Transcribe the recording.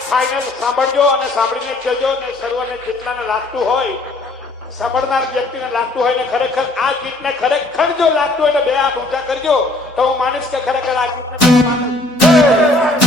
final સાંભળજો અને સાંભળીને જજો ને સર્વને જેટલાને લાગતું હોય સાંભળનાર વ્યક્તિને લાગતું હોય ને ખરેખર આ ગીતને ખરેખર જો લાગતું હોય તો બે હાથ ઊંચા કરજો તો હું માનીશ કે ખરેખર આ ગીતને